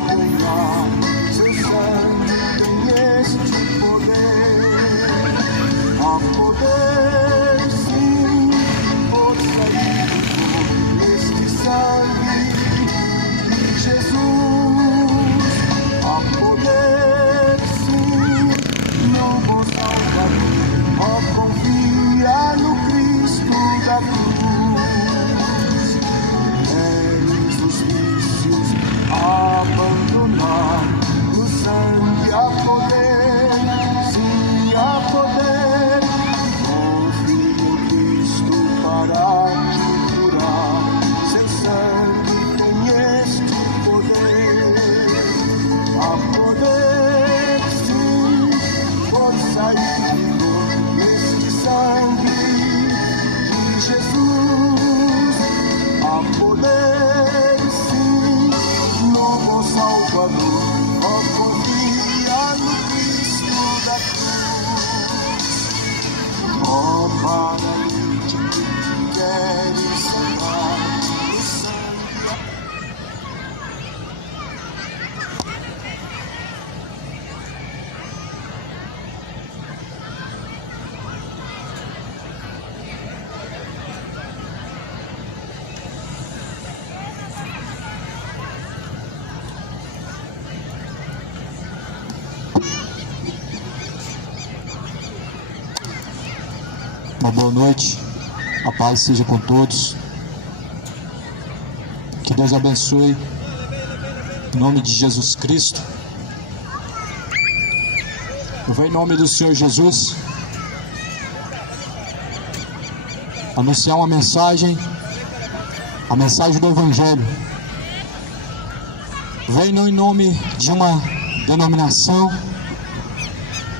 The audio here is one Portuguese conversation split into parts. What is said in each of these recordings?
ganhar. Seu sangue tem este poder. Há poder, sim, força e vigor neste sangue de Jesus. Há poder, sim, no bom Salvador. Ó, confia no Cristo da cruz. Tens os vícios a abandonar. No sangue há poder, sim, há poder. Confia no Cristo para te curar. Seu sangue tem este poder. Há poder, sim, força e vigor neste sangue de Jesus. Há poder, sim, no bom Salvador. Ó, confia no Cristo da cruz. Ó, paralítico que queres andar no sangue. Uma boa noite, a paz seja com todos, que Deus abençoe, em nome de Jesus Cristo. Eu venho em nome do Senhor Jesus anunciar uma mensagem, a mensagem do Evangelho. Venho não em nome de uma denominação,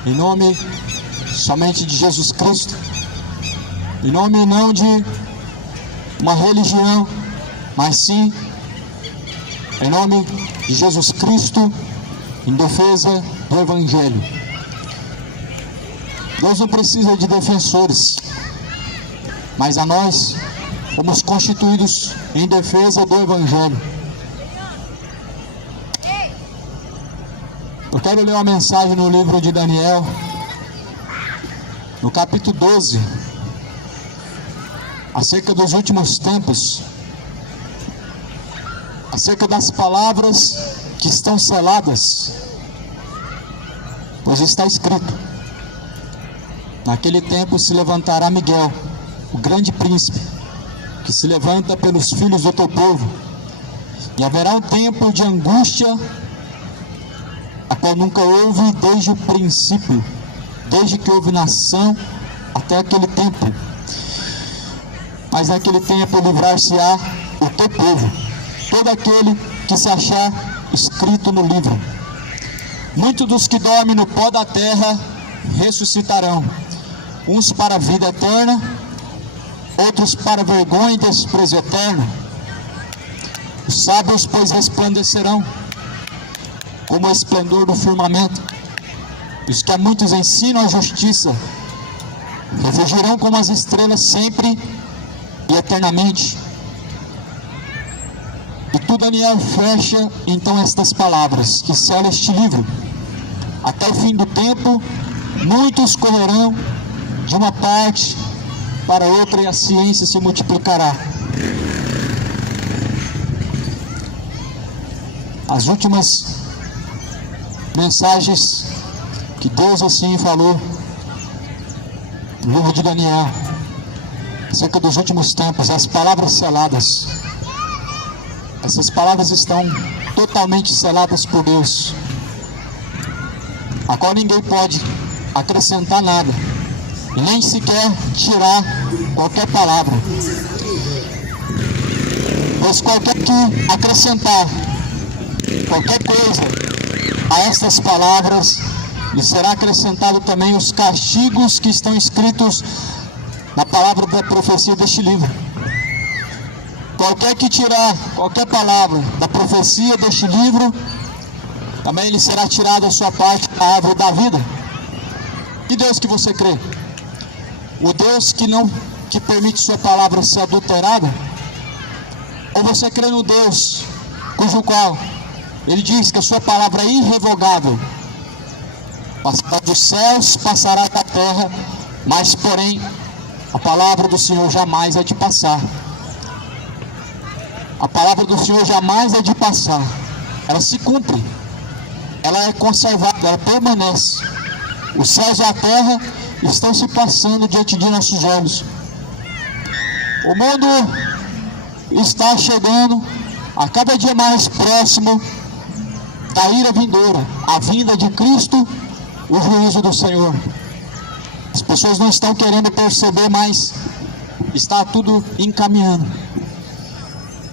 em nome somente de Jesus Cristo, em nome não de uma religião, mas sim em nome de Jesus Cristo, em defesa do Evangelho. Deus não precisa de defensores, mas a nós fomos constituídos em defesa do Evangelho. Eu quero ler uma mensagem no livro de Daniel, no capítulo 12, acerca dos últimos tempos, acerca das palavras que estão seladas, pois está escrito: naquele tempo se levantará Miguel, o grande príncipe, que se levanta pelos filhos do teu povo, e haverá um tempo de angústia, a qual nunca houve desde o princípio, desde que houve nação até aquele tempo. Mas naquele tempo livrar-se-á o teu povo, todo aquele que se achar escrito no livro. Muitos dos que dormem no pó da terra ressuscitarão, uns para a vida eterna, outros para vergonha e desprezo eterno. Os sábios, pois, resplandecerão como o esplendor do firmamento. Os que a muitos ensinam a justiça refugirão como as estrelas sempre e eternamente. E tu, Daniel, fecha então estas palavras, que sela este livro. Até o fim do tempo, muitos correrão de uma parte para outra, e a ciência se multiplicará. As últimas mensagens que Deus assim falou no livro de Daniel, acerca dos últimos tempos, as palavras seladas. Essas palavras estão totalmente seladas por Deus, a qual ninguém pode acrescentar nada, nem sequer tirar qualquer palavra. Pois qualquer que acrescentar qualquer coisa a estas palavras, lhe será acrescentado também os castigos que estão escritos na palavra da profecia deste livro. Qualquer que tirar qualquer palavra da profecia deste livro, também lhe será tirado a sua parte da árvore da vida. Que Deus que você crê? O Deus que permite sua palavra ser adulterada? Ou você crê no Deus cujo qual Ele diz que a sua palavra é irrevogável. Passará dos céus, passará da terra, mas porém a palavra do Senhor jamais é de passar. A palavra do Senhor jamais é de passar. Ela se cumpre. Ela é conservada, ela permanece. Os céus e a terra estão se passando diante de nossos olhos. O mundo está chegando a cada dia mais próximo da ira vindoura, a vinda de Cristo, o juízo do Senhor. As pessoas não estão querendo perceber, mas está tudo encaminhando.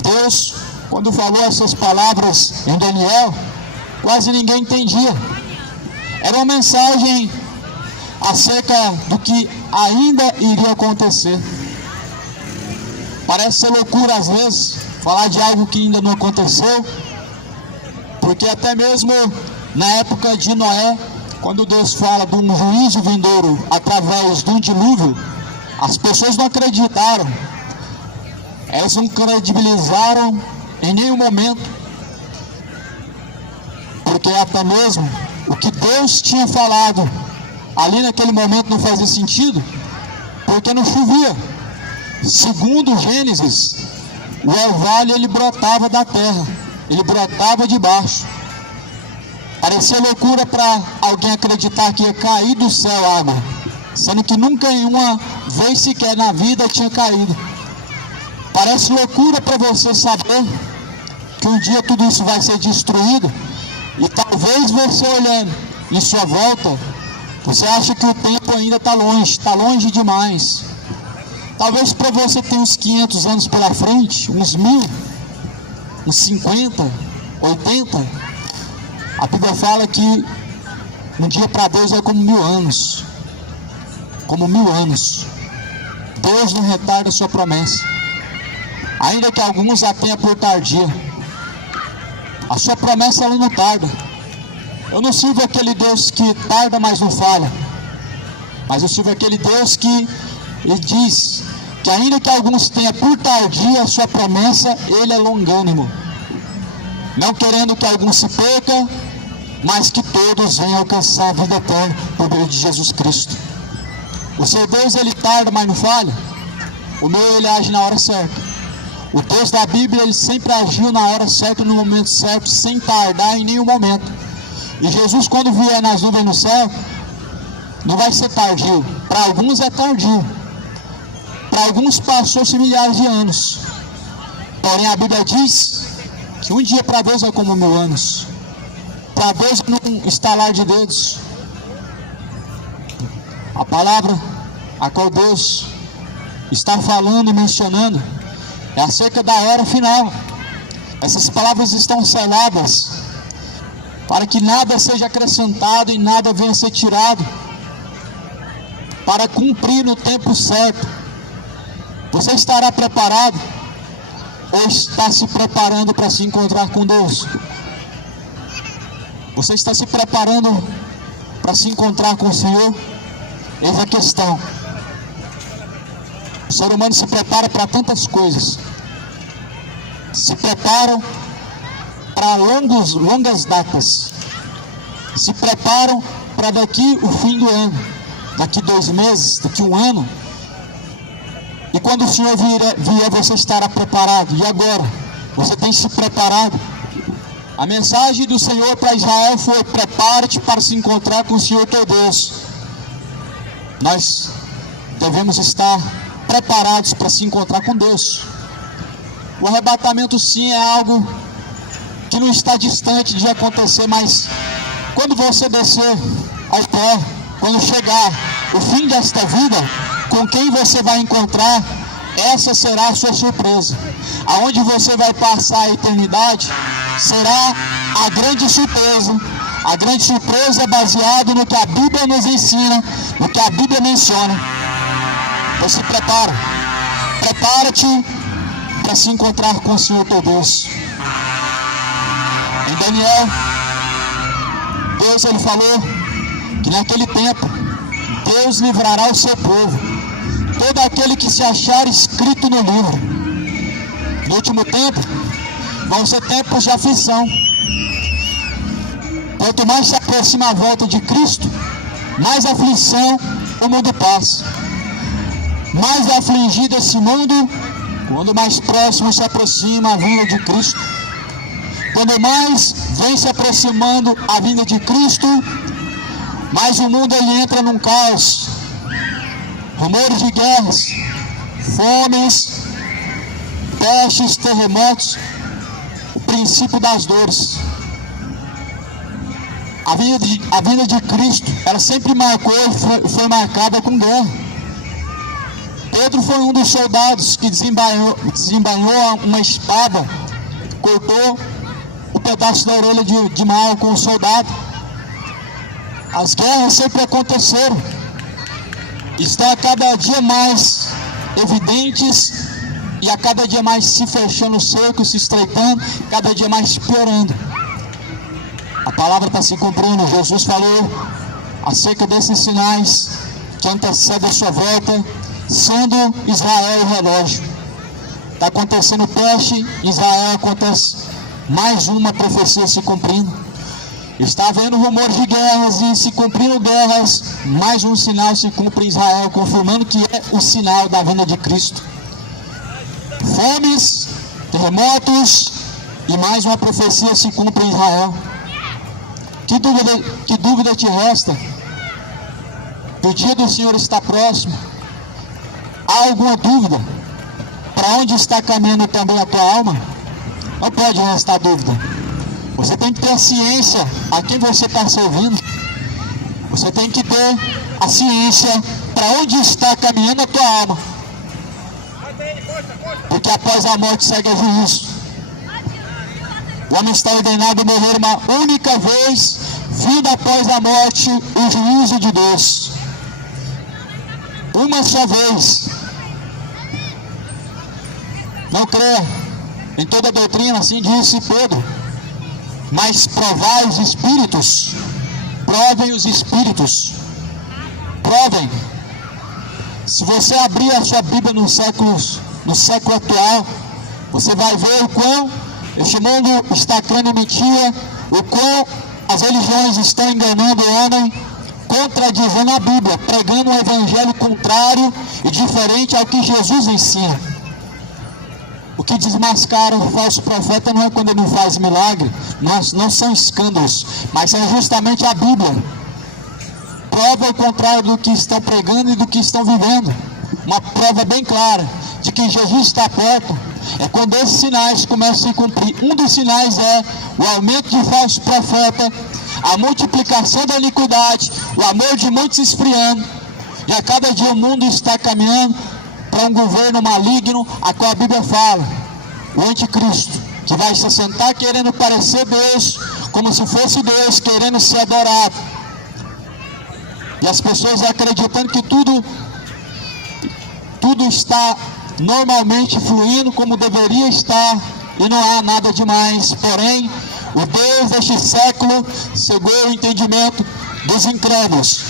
Deus, quando falou essas palavras em Daniel, quase ninguém entendia. Era uma mensagem acerca do que ainda iria acontecer. Parece ser loucura às vezes falar de algo que ainda não aconteceu, porque até mesmo na época de Noé, quando Deus fala de um juízo vindouro através de um dilúvio, as pessoas não acreditaram. Elas não credibilizaram em nenhum momento, porque até mesmo o que Deus tinha falado ali naquele momento não fazia sentido, porque não chovia. Segundo Gênesis, o orvalho ele brotava da terra, ele brotava de baixo. Parecia loucura para alguém acreditar que ia cair do céu água, sendo que nunca em uma vez sequer na vida tinha caído. Parece loucura para você saber que um dia tudo isso vai ser destruído, e talvez você olhando em sua volta, você acha que o tempo ainda está longe demais. Talvez para você tenha uns 500 anos pela frente, uns 1000, uns 50, 80. A Bíblia fala que um dia para Deus é como 1000 anos. Como 1000 anos. Deus não retarda a sua promessa, ainda que alguns a tenham por tardia. A sua promessa ela não tarda. Eu não sirvo aquele Deus que tarda, mas não falha, mas eu sirvo aquele Deus que ele diz que ainda que alguns tenham por tardia a sua promessa, ele é longânimo, não querendo que alguns se percam, mas que todos venham alcançar a vida eterna por meio de Jesus Cristo. O seu Deus ele tarda, mas não falha. O meu ele age na hora certa. O Deus da Bíblia ele sempre agiu na hora certa, no momento certo, sem tardar em nenhum momento. E Jesus, quando vier nas nuvens no céu, não vai ser tardio. Para alguns é tardio, para alguns passou-se milhares de anos. Porém a Bíblia diz que um dia para Deus é como 1000 anos. Para Deus é num estalar de dedos. A palavra a qual Deus está falando e mencionando é acerca da hora final. Essas palavras estão seladas para que nada seja acrescentado e nada venha a ser tirado, para cumprir no tempo certo. Você estará preparado ou está se preparando para se encontrar com Deus? Você está se preparando para se encontrar com o Senhor? Eis a questão. O ser humano se prepara para tantas coisas. Se preparam para longas datas. Se preparam para daqui o fim do ano, daqui 2 meses, daqui 1 ano. E quando o Senhor vier, você estará preparado. E agora? Você tem se preparado? A mensagem do Senhor para Israel foi: prepara-te para se encontrar com o Senhor teu Deus. Nós devemos estar preparados para se encontrar com Deus. O arrebatamento sim é algo que não está distante de acontecer, mas quando você descer ao pó, quando chegar o fim desta vida, com quem você vai encontrar, essa será a sua surpresa. Aonde você vai passar a eternidade será a grande surpresa. A grande surpresa é baseada no que a Bíblia nos ensina, no que a Bíblia menciona. Então se prepara. Prepara-te para se encontrar com o Senhor teu Deus. Em Daniel, Deus ele falou que naquele tempo Deus livrará o seu povo, todo aquele que se achar escrito no livro. No último tempo, vão ser tempos de aflição. Quanto mais se aproxima a volta de Cristo, mais aflição o mundo passa. Mais é afligido esse mundo quando mais próximo se aproxima a vinda de Cristo. Quando mais vem se aproximando a vinda de Cristo, mais o mundo ele entra num caos. Rumores de guerras, fomes, pestes, terremotos, o princípio das dores. A vinda de Cristo, ela sempre marcou e foi marcada com guerra. Pedro foi um dos soldados que desembainhou uma espada, cortou o pedaço da orelha de Malco, um soldado. As guerras sempre aconteceram, estão a cada dia mais evidentes e a cada dia mais se fechando o cerco, se estreitando, cada dia mais piorando. A palavra está se cumprindo. Jesus falou acerca desses sinais que antecedem a sua volta, sendo Israel o relógio. Está acontecendo peste, Israel acontece mais uma profecia se cumprindo. Está havendo rumores de guerras e se cumprindo guerras, mais um sinal se cumpre em Israel, confirmando que é o sinal da vinda de Cristo. Fomes, terremotos e mais uma profecia se cumpre em Israel. Que dúvida te resta? O dia do Senhor está próximo. Há alguma dúvida? Para onde está caminhando também a tua alma? Não pode restar dúvida. Você tem que ter a ciência a quem você está servindo. Você tem que ter a ciência para onde está caminhando a tua alma. Porque após a morte segue o juízo. O homem está ordenado a morrer uma única vez, vindo após a morte o juízo de Deus. Uma só vez. Não crê em toda a doutrina, assim disse Pedro. Mas provai os espíritos. Provem os espíritos. Provem. Se você abrir a sua Bíblia no século atual, você vai ver o quão este mundo está crendo em mentira, o quão as religiões estão enganando o homem, contradizendo a Bíblia, pregando um evangelho contrário e diferente ao que Jesus ensina. O que desmascara o falso profeta não é quando ele não faz milagre, não são escândalos, mas são justamente a Bíblia. Prova o contrário do que estão pregando e do que estão vivendo. Uma prova bem clara de que Jesus está perto é quando esses sinais começam a se cumprir. Um dos sinais é o aumento de falso profeta, a multiplicação da iniquidade, o amor de muitos esfriando, e a cada dia o mundo está caminhando para um governo maligno, a qual a Bíblia fala, o anticristo, que vai se assentar querendo parecer Deus, como se fosse Deus, querendo ser adorado. E as pessoas acreditando que tudo está normalmente fluindo como deveria estar, e não há nada demais. Porém, o Deus deste século cegou o entendimento dos incrédulos,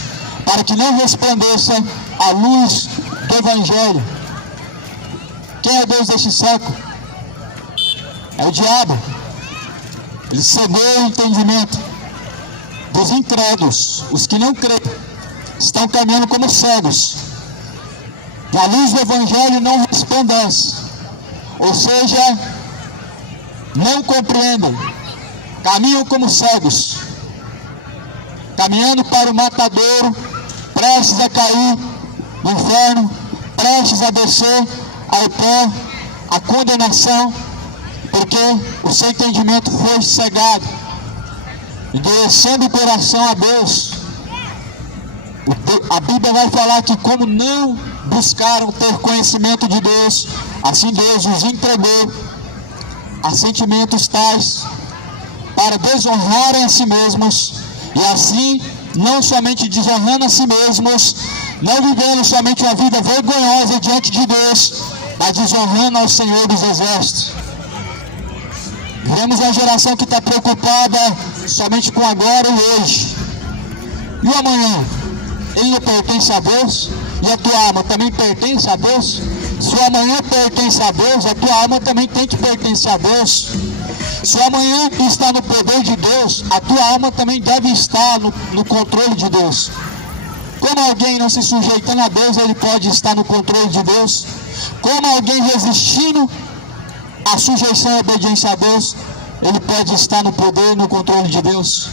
para que não resplandeça a luz do Evangelho. Quem é o Deus deste século? É o diabo. Ele cegou o entendimento dos incrédulos. Os que não creem estão caminhando como cegos, e a luz do Evangelho não resplandece, ou seja, não compreendem, caminham como cegos, caminhando para o matadouro, prestes a cair no inferno, prestes a descer ao pó, a condenação, porque o seu entendimento foi cegado, endurecendo o coração a Deus. A Bíblia vai falar que como não buscaram ter conhecimento de Deus, assim Deus os entregou a sentimentos tais para desonrarem a si mesmos, e assim, não somente desonrando a si mesmos, não vivendo somente uma vida vergonhosa diante de Deus, mas desonrando ao Senhor dos Exércitos. Vemos uma geração que está preocupada somente com agora e hoje. E o amanhã? Ele não pertence a Deus? E a tua alma também pertence a Deus? Se o amanhã pertence a Deus, a tua alma também tem que pertencer a Deus. Se o amanhã está no poder de Deus, a tua alma também deve estar no controle de Deus. Como alguém não se sujeitando a Deus, ele pode estar no controle de Deus? Como alguém resistindo à sujeição e obediência a Deus, ele pode estar no poder e no controle de Deus?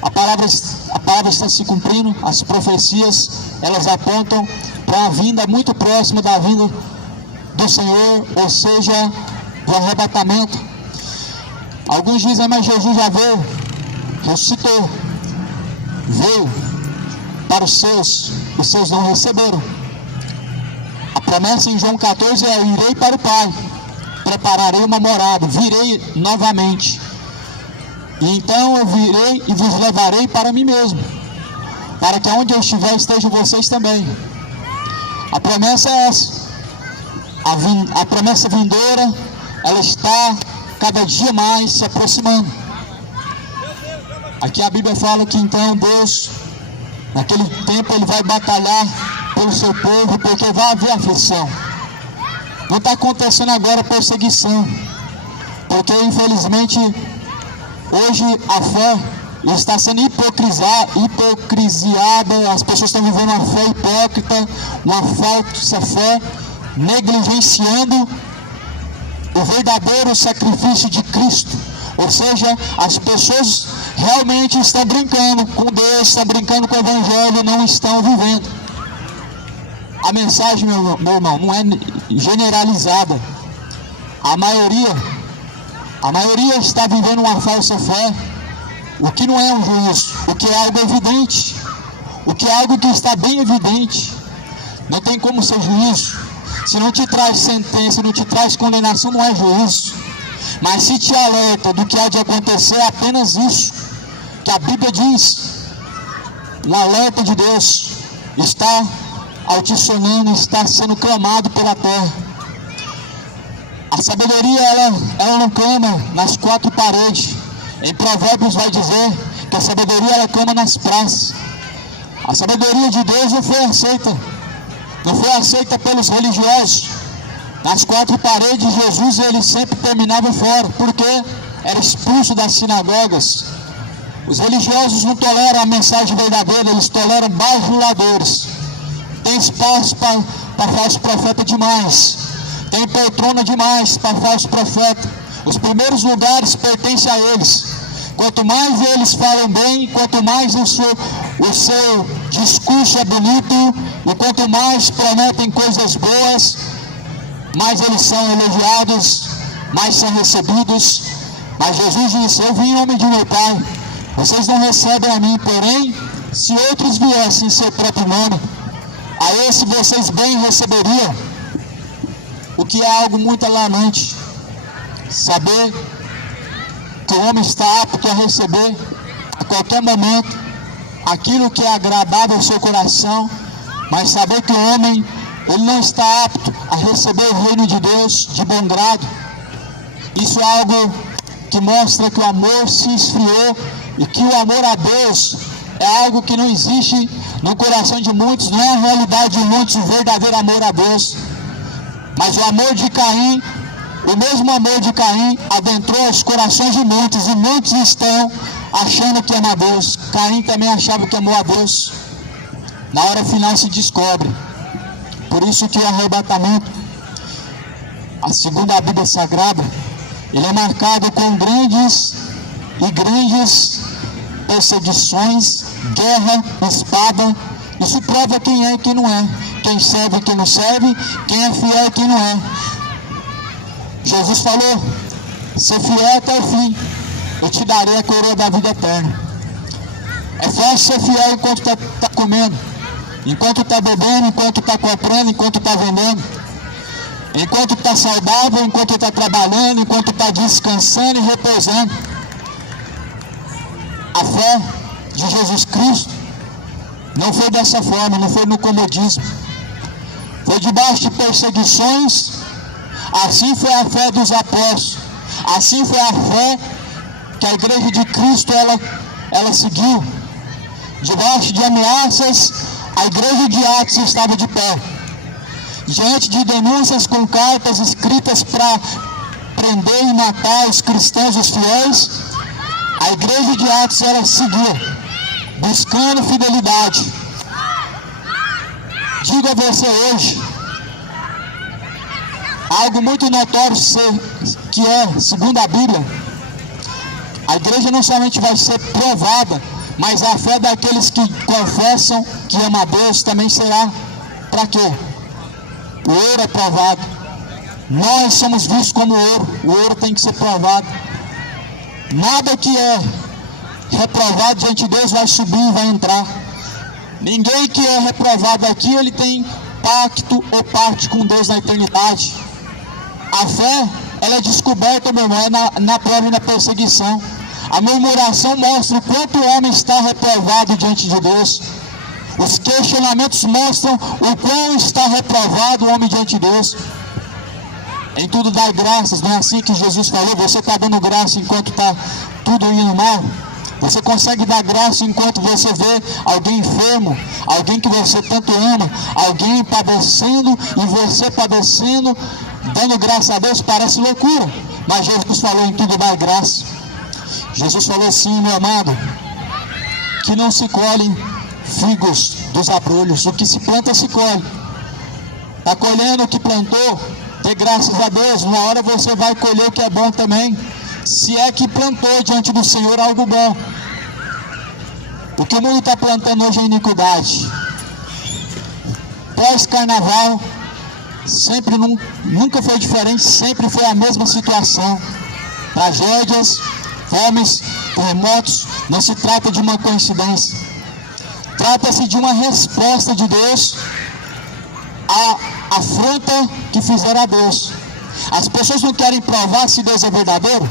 A palavra está se cumprindo, as profecias, elas apontam para uma vinda muito próxima da vinda do Senhor, ou seja, do arrebatamento. Alguns dizem, mas Jesus já veio, ressuscitou, veio para os seus não receberam. A promessa em João 14 é: irei para o Pai, prepararei uma morada, virei novamente. E então eu virei e vos levarei para mim mesmo, para que onde eu estiver estejam vocês também. A promessa é essa. A promessa vindoura, ela está cada dia mais se aproximando. Aqui a Bíblia fala que então Deus, naquele tempo, ele vai batalhar pelo seu povo, porque vai haver aflição. Não está acontecendo agora perseguição, porque infelizmente hoje a fé está sendo hipocrisiada, as pessoas estão vivendo uma fé hipócrita, uma falsa fé, negligenciando o verdadeiro sacrifício de Cristo. Ou seja, as pessoas realmente estão brincando com Deus, estão brincando com o Evangelho, não estão vivendo. A mensagem, meu irmão, não é generalizada. A maioria está vivendo uma falsa fé, o que não é um juízo, o que é algo evidente, o que é algo que está bem evidente. Não tem como ser juízo. Se não te traz sentença, não te traz condenação, não é juízo. Mas se te alerta do que há de acontecer, é apenas isso que a Bíblia diz. O alerta de Deus está altissonando, está sendo clamado pela terra. A sabedoria, ela não clama nas quatro paredes. Em Provérbios vai dizer que a sabedoria, ela clama nas praças. A sabedoria de Deus não foi aceita pelos religiosos. Nas quatro paredes, Jesus, ele sempre terminava fora, porque era expulso das sinagogas. Os religiosos não toleram a mensagem verdadeira, eles toleram bajuladores. Tem espaço para falso profeta demais. Tem poltrona demais para falso profeta. Os primeiros lugares pertencem a eles. Quanto mais eles falam bem, quanto mais o seu discurso é bonito, e quanto mais prometem coisas boas, mais eles são elogiados, mais são recebidos. Mas Jesus disse: eu vim em nome de meu Pai, vocês não recebem a mim, porém, se outros viessem em seu próprio nome, a esse vocês bem receberiam. O que é algo muito alarmante, saber que o homem está apto a receber a qualquer momento aquilo que é agradável ao seu coração, mas saber que o homem, ele não está apto a receber o reino de Deus de bom grado. Isso é algo que mostra que o amor se esfriou e que o amor a Deus é algo que não existe no coração de muitos, não é a realidade de muitos o verdadeiro amor a Deus. Mas o amor de Caim, o mesmo amor de Caim adentrou os corações de muitos, e muitos estão achando que ama a Deus. Caim também achava que amou a Deus. Na hora final se descobre. Por isso que o arrebatamento, segundo a Bíblia Sagrada, ele é marcado com grandes perseguições, guerra, espada. Isso prova quem é e quem não é, quem serve e quem não serve, quem é fiel e quem não é. Jesus falou: ser fiel até o fim, eu te darei a coroa da vida eterna. É fácil ser fiel enquanto está comendo, enquanto está bebendo, enquanto está comprando, enquanto está vendendo, enquanto está saudável, enquanto está trabalhando, enquanto está descansando e repousando. A fé de Jesus Cristo não foi dessa forma, não foi no comodismo, foi debaixo de perseguições. Assim foi a fé dos apóstolos, assim foi a fé que a igreja de Cristo ela seguiu. Debaixo de ameaças, a igreja de Atos estava de pé. diante de denúncias com cartas escritas para prender e matar os cristãos, os fiéis, a igreja de Atos ela seguia, buscando fidelidade. Digo a você hoje, algo muito notório que é, segundo a Bíblia, a igreja não somente vai ser provada, mas a fé daqueles que confessam que ama a Deus também será para quê? O ouro é provado. Nós somos vistos como ouro. O ouro tem que ser provado. Nada que é reprovado diante de Deus vai subir e vai entrar. Ninguém que é reprovado aqui, ele tem pacto ou parte com Deus na eternidade. A fé, ela é descoberta, meu irmão, na prova e na perseguição. A murmuração mostra o quanto o homem está reprovado diante de Deus. Os questionamentos mostram o quão está reprovado o homem diante de Deus. Em tudo dai graças, não é assim que Jesus falou? Você está dando graça enquanto está tudo indo mal? Você consegue dar graça enquanto você vê alguém enfermo, alguém que você tanto ama, alguém padecendo e você padecendo, dando graça a Deus? Parece loucura, mas Jesus falou em tudo dai graça. Jesus falou assim, meu amado, que não se colhem figos dos abrolhos, o que se planta se colhe. Está colhendo o que plantou, dê graças a Deus, uma hora você vai colher o que é bom também, se é que plantou diante do Senhor algo bom. O que o mundo está plantando hoje é iniquidade. Pós-carnaval, nunca foi diferente, sempre foi a mesma situação. Tragédias, fomes, terremotos, não se trata de uma coincidência. Trata-se de uma resposta de Deus à afronta que fizeram a Deus. As pessoas não querem provar se Deus é verdadeiro?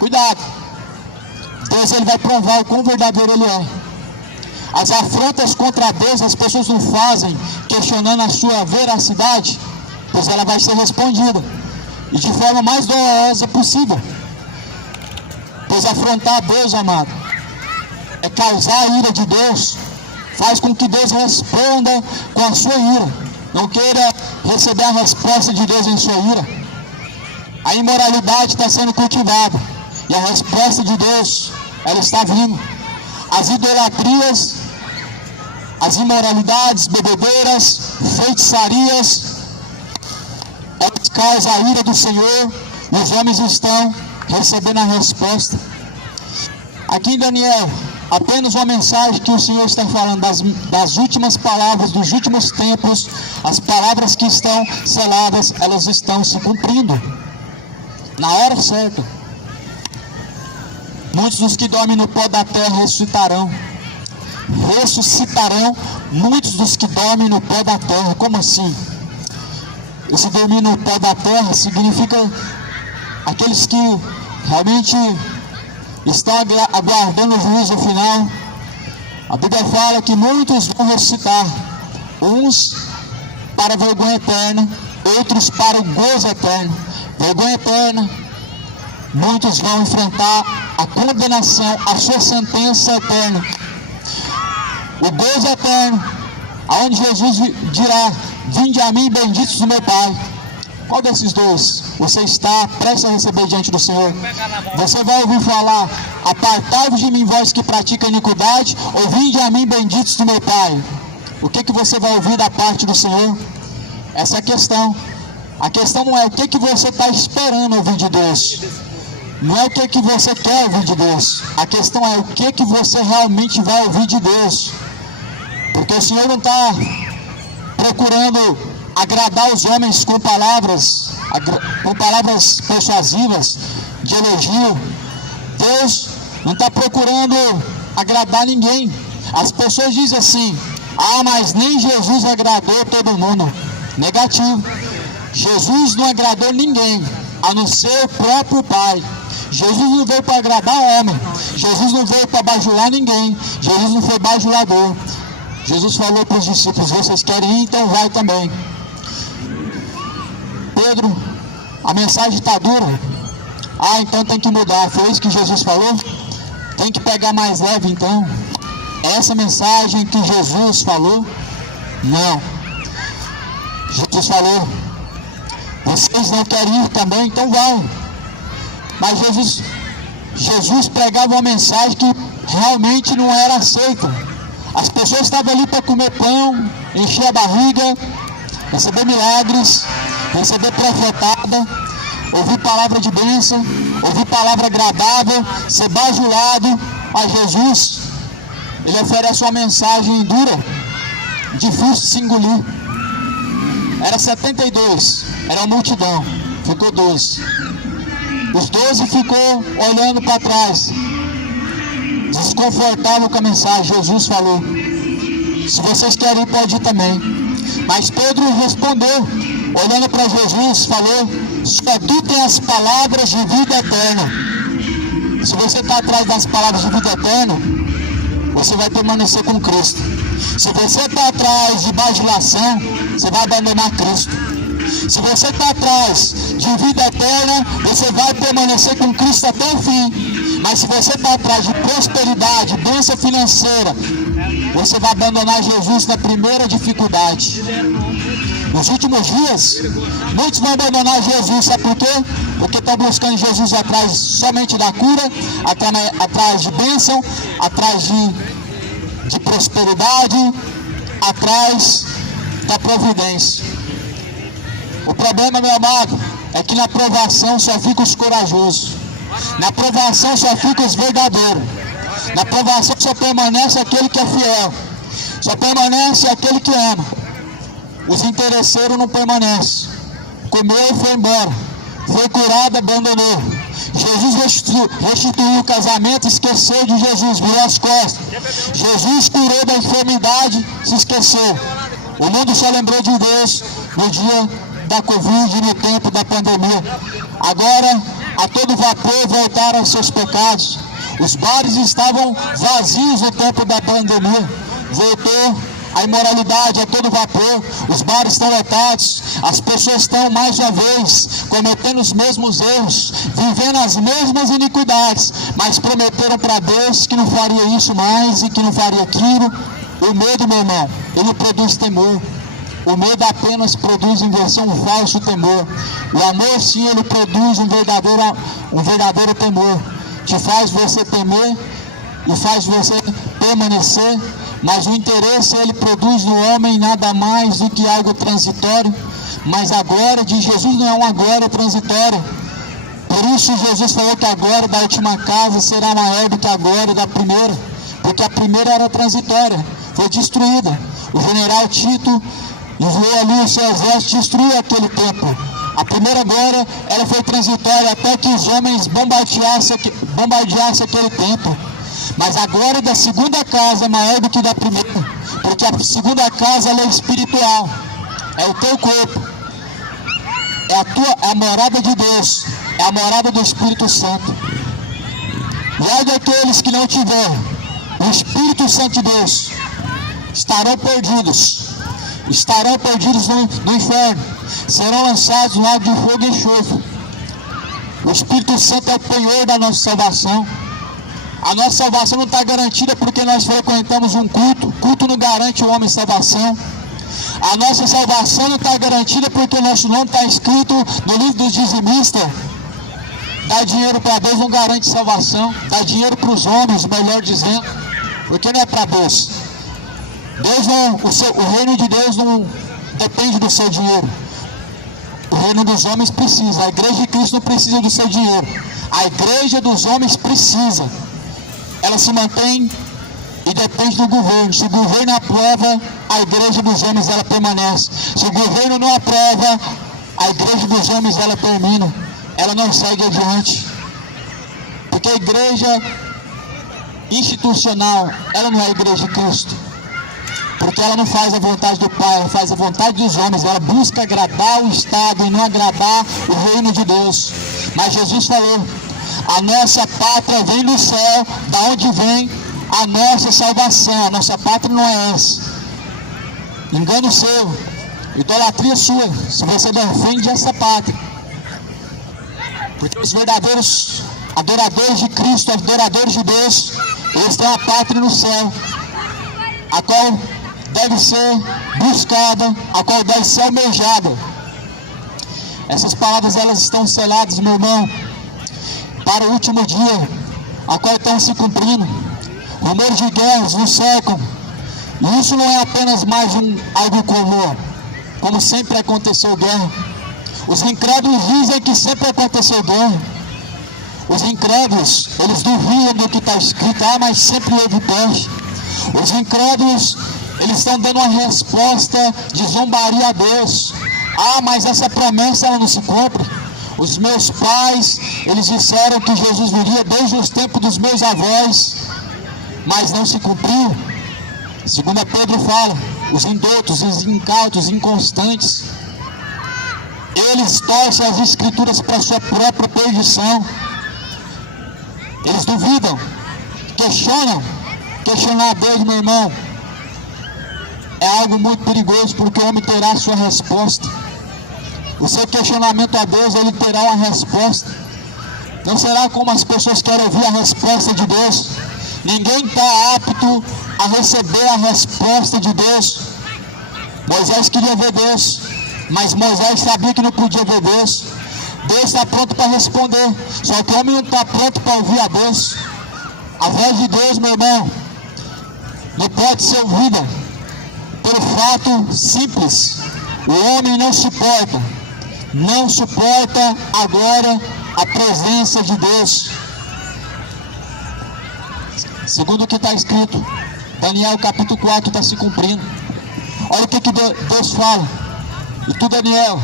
Cuidado! Deus ele vai provar o quão verdadeiro ele é. As afrontas contra Deus as pessoas não fazem questionando a sua veracidade, pois ela vai ser respondida, e de forma mais dolorosa possível. Pois afrontar Deus, amado, é causar a ira de Deus, faz com que Deus responda com a sua ira. Não queira receber a resposta de Deus em sua ira. A imoralidade está sendo cultivada, e a resposta de Deus, ela está vindo. As idolatrias, as imoralidades, bebedeiras, feitiçarias, elas causam a ira do Senhor, e os homens estão recebendo a resposta. Aqui em Daniel, apenas uma mensagem que o Senhor está falando das últimas palavras, dos últimos tempos. As palavras que estão seladas, elas estão se cumprindo na hora certa. Muitos dos que dormem no pó da terra ressuscitarão. Ressuscitarão muitos dos que dormem no pó da terra. Como assim? Esse dormir no pó da terra significa aqueles que realmente estão aguardando o juízo final. A Bíblia fala que muitos vão ressuscitar, uns para a vergonha eterna, outros para o gozo eterno. Vergonha eterna, muitos vão enfrentar a condenação, a sua sentença eterna. O gozo eterno, aonde Jesus dirá: vinde a mim, benditos do meu Pai. Qual desses dois você está prestes a receber diante do Senhor? Você vai ouvir falar: apartai-vos de mim, vós que praticam iniquidade, ou vinde a mim, benditos do meu Pai. O que você vai ouvir da parte do Senhor? Essa é a questão. A questão não é o que você está esperando ouvir de Deus. Não é o que você quer ouvir de Deus. A questão é o que você realmente vai ouvir de Deus. Porque o Senhor não está procurando agradar os homens com palavras persuasivas, de elogio. Deus não está procurando agradar ninguém. As pessoas dizem assim: ah, mas nem Jesus agradou todo mundo. Negativo. Jesus não agradou ninguém, a não ser o próprio Pai. Jesus não veio para agradar homem. Jesus não veio para bajular ninguém. Jesus não foi bajulador. Jesus falou para os discípulos: vocês querem ir, então vai também. Pedro, a mensagem está dura. Ah, então tem que mudar. Foi isso que Jesus falou? Tem que pegar mais leve então. Essa mensagem que Jesus falou? Não. Jesus falou: vocês não querem ir também? Então vai. Mas Jesus pregava uma mensagem que realmente não era aceita. As pessoas estavam ali para comer pão, encher a barriga, receber milagres, receber profetada, ouvir palavra de bênção, ouvir palavra agradável, ser bajulado. Mas Jesus, ele oferece uma mensagem dura, difícil de se engolir. Era 72, era uma multidão, ficou 12. Os 12 ficou olhando para trás, desconfortável com a mensagem. Jesus falou: se vocês querem ir, pode ir também. Mas Pedro respondeu, olhando para Jesus, falou: só tu tem as palavras de vida eterna. Se você está atrás das palavras de vida eterna, você vai permanecer com Cristo. Se você está atrás de bajulação, você vai abandonar Cristo. Se você está atrás de vida eterna, você vai permanecer com Cristo até o fim. Mas se você está atrás de prosperidade, bênção financeira, você vai abandonar Jesus na primeira dificuldade. Nos últimos dias, muitos vão abandonar Jesus. Sabe por quê? Porque estão buscando Jesus atrás somente da cura, atrás de bênção, atrás de prosperidade, atrás da providência. O problema, meu amado, é que na provação só fica os corajosos. Na provação só fica os verdadeiros. Na provação só permanece aquele que é fiel. Só permanece aquele que ama. Os interesseiros não permanecem. Comeu e foi embora. Foi curado, abandonou. Jesus restituiu o casamento, esqueceu de Jesus, virou as costas. Jesus curou da enfermidade, se esqueceu. O mundo só lembrou de Deus no dia da Covid, no tempo da pandemia. Agora, a todo vapor, voltaram aos seus pecados. Os bares estavam vazios no tempo da pandemia. Voltou a imoralidade a todo vapor. Os bares estão lotados. As pessoas estão, mais uma vez, cometendo os mesmos erros, vivendo as mesmas iniquidades, mas prometeram para Deus que não faria isso mais e que não faria aquilo. O medo, meu irmão, ele produz temor. O medo apenas produz inversão, um falso temor. O amor, sim, ele produz um verdadeiro temor. Te faz você temer e faz você permanecer. Mas o interesse, ele produz no homem nada mais do que algo transitório. Mas a glória de Jesus não é uma glória transitória. Por isso Jesus falou que a glória da última casa será maior do que a glória da primeira. Porque a primeira era transitória, foi destruída. O general Tito enviou ali o seu exército, destruiu aquele templo. A primeira glória, ela foi transitória até que os homens bombardeassem aquele templo. Mas a glória da segunda casa é maior do que da primeira, porque a segunda casa, ela é espiritual, é o teu corpo, é a morada de Deus, é a morada do Espírito Santo. E ai daqueles que não tiverem o Espírito Santo de Deus, estarão perdidos no inferno, serão lançados no lago de fogo e enxofre. O Espírito Santo é o penhor da nossa salvação. A nossa salvação não está garantida porque nós frequentamos um culto. Culto não garante o homem salvação. A nossa salvação não está garantida porque o nosso nome está escrito no livro dos dizimistas. Dar dinheiro para Deus não garante salvação. Dar dinheiro para os homens, melhor dizendo, porque não é para Deus. O reino de Deus não depende do seu dinheiro. O reino dos homens precisa. A igreja de Cristo não precisa do seu dinheiro. A igreja dos homens precisa. Ela se mantém e depende do governo. Se o governo aprova, a igreja dos homens ela permanece. Se o governo não aprova, a igreja dos homens ela termina. Ela não segue adiante. Porque a igreja institucional, ela não é a igreja de Cristo. Porque ela não faz a vontade do Pai, ela faz a vontade dos homens. Ela busca agradar o Estado e não agradar o reino de Deus. Mas Jesus falou: a nossa pátria vem do céu, da onde vem a nossa salvação. A nossa pátria não é essa. Engano seu, idolatria sua, se você defende essa pátria. Porque os verdadeiros adoradores de Cristo, adoradores de Deus, eles têm a pátria no céu, a qual deve ser buscada, a qual deve ser almejada. Essas palavras, elas estão seladas, meu irmão, para o último dia, a qual estão se cumprindo. Rumores de guerras nos cercam, e isso não é apenas mais algo comum, como sempre aconteceu guerra. Os incrédulos dizem que sempre aconteceu guerra. Os incrédulos, eles duvidam do que está escrito, mas sempre houve peste. Os incrédulos, eles estão dando uma resposta de zombaria a Deus. Mas essa promessa ela não se cumpre. Os meus pais, eles disseram que Jesus viria desde os tempos dos meus avós, mas não se cumpriu. Segundo Pedro fala, os indoutos, os incautos, inconstantes, eles torcem as escrituras para a sua própria perdição. Eles duvidam, questionam. Questionar a Deus, meu irmão, é algo muito perigoso, porque o homem terá a sua resposta. O seu questionamento a Deus, ele terá uma resposta. Não será como as pessoas querem ouvir a resposta de Deus. Ninguém está apto a receber a resposta de Deus. Moisés queria ver Deus, mas Moisés sabia que não podia ver Deus. Deus está pronto para responder, só que o homem não está pronto para ouvir a Deus. A voz de Deus, meu irmão, não pode ser ouvida pelo fato simples: o homem não suporta agora a presença de Deus. Segundo o que está escrito, Daniel capítulo 4 está se cumprindo. Olha o que Deus fala. E tu, Daniel,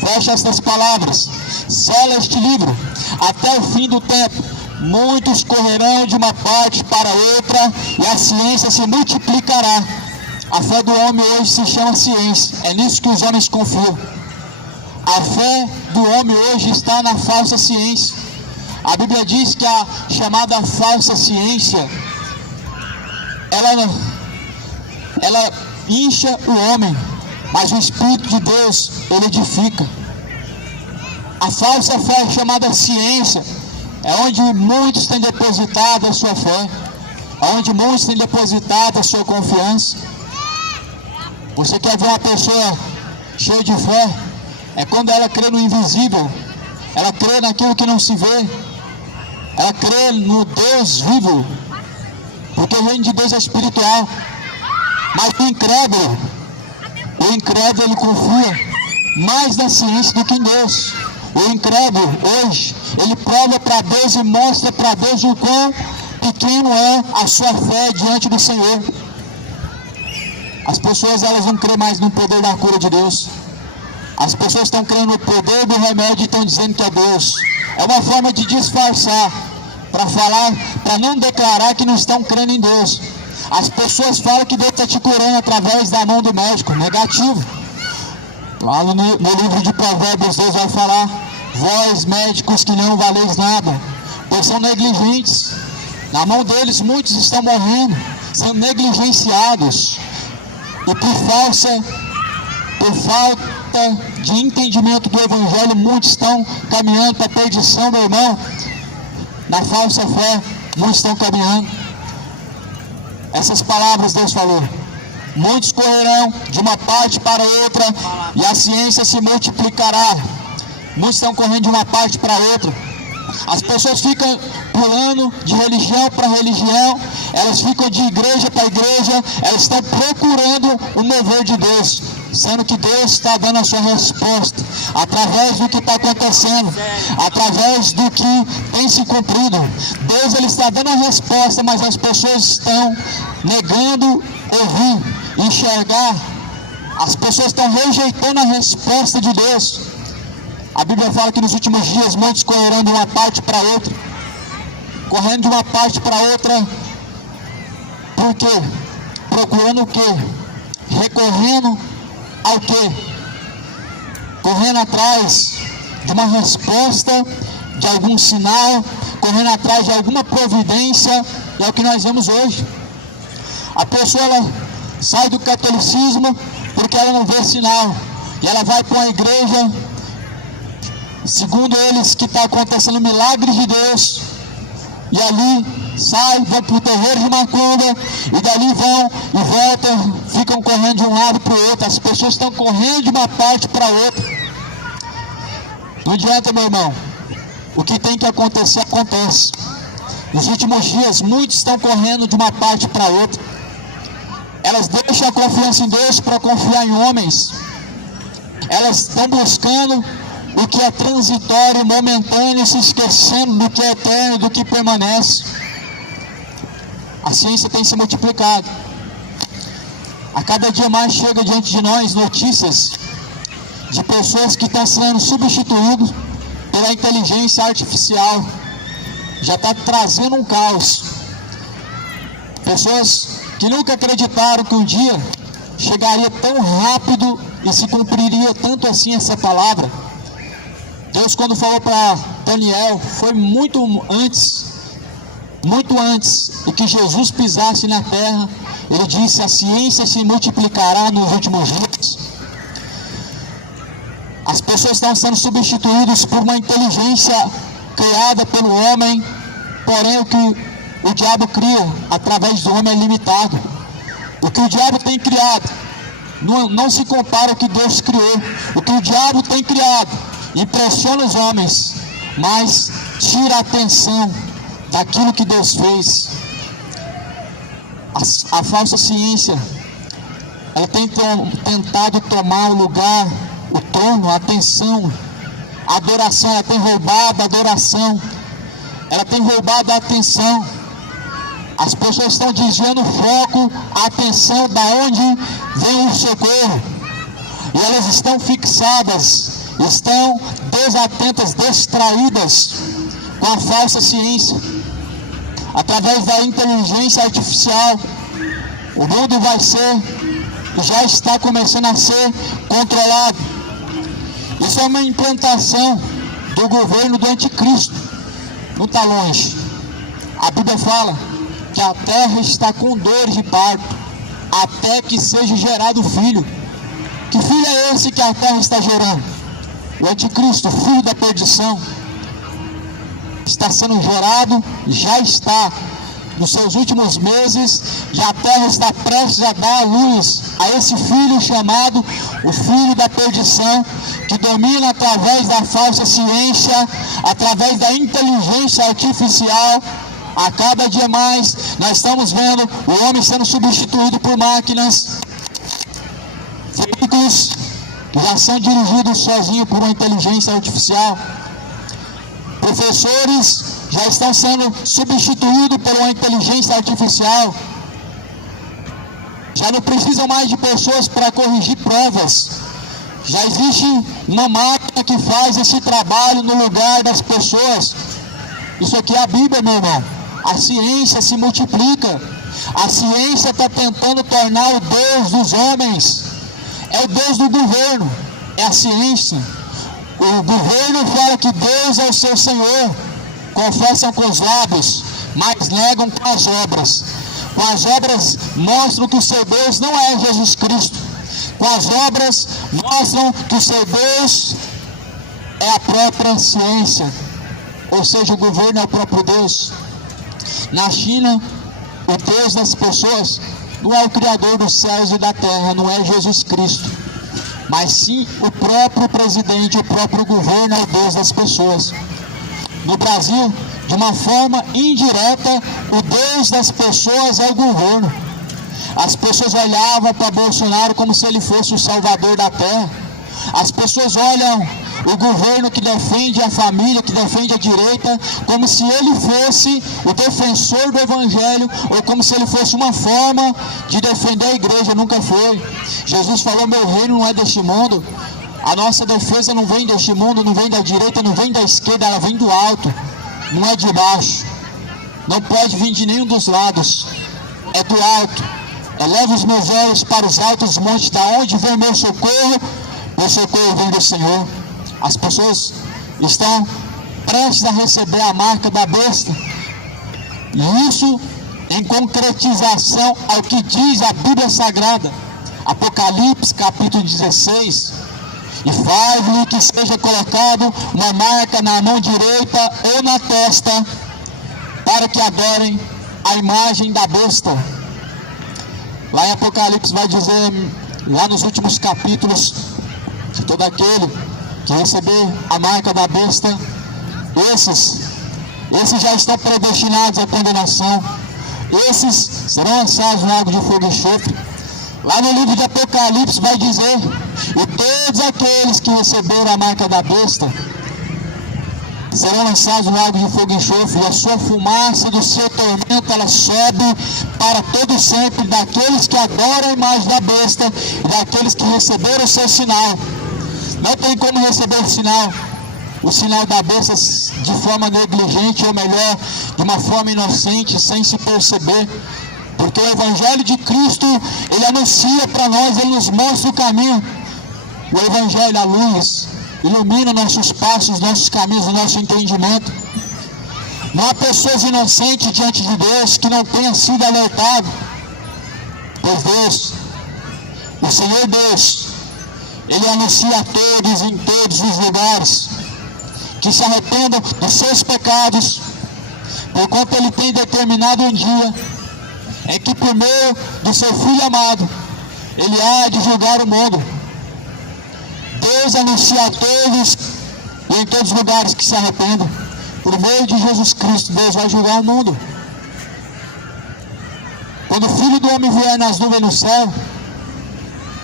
fecha estas palavras, sela este livro até o fim do tempo. Muitos correrão de uma parte para outra, e a ciência se multiplicará. A fé do homem hoje se chama ciência. É nisso que os homens confiam. A fé do homem hoje está na falsa ciência. A Bíblia diz que a chamada falsa ciência, ela incha o homem, mas o Espírito de Deus, ele edifica. A falsa fé chamada ciência é onde muitos têm depositado a sua fé, é onde muitos têm depositado a sua confiança. Você quer ver uma pessoa cheia de fé? É quando ela crê no invisível, ela crê naquilo que não se vê, ela crê no Deus vivo, porque o reino de Deus é espiritual. Mas o incrédulo ele confia mais na ciência do que em Deus. O incrédulo hoje, ele prova para Deus e mostra para Deus o quão pequeno é a sua fé diante do Senhor. As pessoas, elas não creem mais no poder da cura de Deus. As pessoas estão crendo no poder do remédio e estão dizendo que é Deus. É uma forma de disfarçar, para falar, para não declarar que não estão crendo em Deus. As pessoas falam que Deus está te curando através da mão do médico. Negativo. Lá no livro de Provérbios, Deus vai falar: vós médicos que não valeis nada, pois são negligentes. Na mão deles muitos estão morrendo, são negligenciados. E por falta de entendimento do Evangelho, muitos estão caminhando para a perdição, meu irmão. Na falsa fé, muitos estão caminhando. Essas palavras Deus falou: muitos correrão de uma parte para outra, e a ciência se multiplicará. Muitos estão correndo de uma parte para outra. As pessoas ficam pulando de religião para religião, elas ficam de igreja para igreja, elas estão procurando o mover de Deus, sendo que Deus está dando a sua resposta através do que está acontecendo, através do que tem se cumprido. Deus, ele está dando a resposta, mas as pessoas estão negando ouvir, enxergar. As pessoas estão rejeitando a resposta de Deus. A Bíblia fala que nos últimos dias muitos correrão de uma parte para outra. Correndo de uma parte para outra, por quê? Procurando o quê? Recorrendo ao quê? Correndo atrás de uma resposta, de algum sinal, correndo atrás de alguma providência, e é o que nós vemos hoje. A pessoa, ela sai do catolicismo porque ela não vê sinal, e ela vai para uma igreja, segundo eles, que está acontecendo milagres de Deus, e ali saem, vão para o terreiro de macumba, e dali vão e voltam, ficam correndo de um lado para o outro. As pessoas estão correndo de uma parte para outra. Não adianta, meu irmão. O que tem que acontecer, acontece. Nos últimos dias, muitos estão correndo de uma parte para outra. Elas deixam a confiança em Deus para confiar em homens. Elas estão buscando o que é transitório, momentâneo, se esquecendo do que é eterno, do que permanece. A ciência tem se multiplicado. A cada dia mais chega diante de nós notícias de pessoas que estão sendo substituídas pela inteligência artificial. Já está trazendo um caos. Pessoas que nunca acreditaram que um dia chegaria tão rápido e se cumpriria tanto assim essa palavra. Deus, quando falou para Daniel, foi muito antes de que Jesus pisasse na terra. Ele disse: a ciência se multiplicará nos últimos dias. As pessoas estão sendo substituídas por uma inteligência criada pelo homem, porém o que o diabo cria através do homem é limitado. O que o diabo tem criado não se compara ao que Deus criou. O que o diabo tem criado impressiona os homens, mas tira a atenção daquilo que Deus fez. A falsa ciência, ela tem tentado tomar o lugar, o trono, a atenção, a adoração. Ela tem roubado a adoração, ela tem roubado a atenção. As pessoas estão desviando o foco, a atenção da onde vem o socorro. E elas estão fixadas, estão desatentas, distraídas com a falsa ciência. Através da inteligência artificial, o mundo vai ser, já está começando a ser controlado. Isso é uma implantação do governo do anticristo. Não está longe. A Bíblia fala que a terra está com dores de parto, até que seja gerado o filho. Que filho é esse que a terra está gerando? O anticristo, filho da perdição, está sendo gerado, já está nos seus últimos meses, e a terra está prestes a dar a luz a esse filho chamado o filho da perdição, que domina através da falsa ciência, através da inteligência artificial. A cada dia mais nós estamos vendo o homem sendo substituído por máquinas. Veículos já são dirigidos sozinhos por uma inteligência artificial. Professores já estão sendo substituídos por uma inteligência artificial. Já não precisam mais de pessoas para corrigir provas. Já existe uma máquina que faz esse trabalho no lugar das pessoas. Isso aqui é a Bíblia, meu irmão. A ciência se multiplica. A ciência está tentando tornar o Deus dos homens. É o Deus do governo. É a ciência. O governo fala que Deus é o seu Senhor. Confessam com os lábios, mas negam com as obras. Com as obras mostram que o seu Deus não é Jesus Cristo. Com as obras mostram que o seu Deus é a própria ciência. Ou seja, o governo é o próprio Deus. Na China, o Deus das pessoas não é o Criador dos céus e da terra, não é Jesus Cristo, mas sim o próprio presidente, o próprio governo é o Deus das pessoas. No Brasil, de uma forma indireta, o Deus das pessoas é o governo. As pessoas olhavam para Bolsonaro como se ele fosse o salvador da terra. As pessoas olham o governo que defende a família, que defende a direita, como se ele fosse o defensor do evangelho, ou como se ele fosse uma forma de defender a igreja. Nunca foi. Jesus falou: meu reino não é deste mundo. A nossa defesa não vem deste mundo, não vem da direita, não vem da esquerda, ela vem do alto, não é de baixo. Não pode vir de nenhum dos lados, é do alto. Eleva os meus olhos para os altos montes, da onde vem o meu socorro vem do Senhor. As pessoas estão prestes a receber a marca da besta, e isso em concretização ao que diz a Bíblia Sagrada, Apocalipse capítulo 16. E faz-lhe que seja colocado uma marca na mão direita ou na testa, para para que adorem a imagem da besta. Lá em Apocalipse vai dizer, lá nos últimos capítulos, que todo aquele que receber a marca da besta, esses já estão predestinados à condenação. Esses serão lançados no lago de fogo e enxofre. Lá no livro de Apocalipse vai dizer: e todos aqueles que receberam a marca da besta serão lançados no lago de fogo e enxofre, e a sua fumaça do seu tormento, ela sobe para todo sempre daqueles que adoram a imagem da besta e daqueles que receberam o seu sinal. Não tem como receber o sinal da besta de forma negligente, ou melhor, de uma forma inocente, sem se perceber, porque o Evangelho de Cristo, ele anuncia para nós, ele nos mostra o caminho. O Evangelho, a luz, ilumina nossos passos, nossos caminhos, o nosso entendimento. Não há pessoas inocentes diante de Deus que não tenham sido alertadas, pois Deus, o Senhor Deus, ele anuncia a todos, em todos os lugares, que se arrependam dos seus pecados, porquanto ele tem determinado um dia em que por meio do seu Filho amado, ele há de julgar o mundo. Deus anuncia a todos e em todos os lugares que se arrependam. Por meio de Jesus Cristo, Deus vai julgar o mundo. Quando o Filho do Homem vier nas nuvens no céu,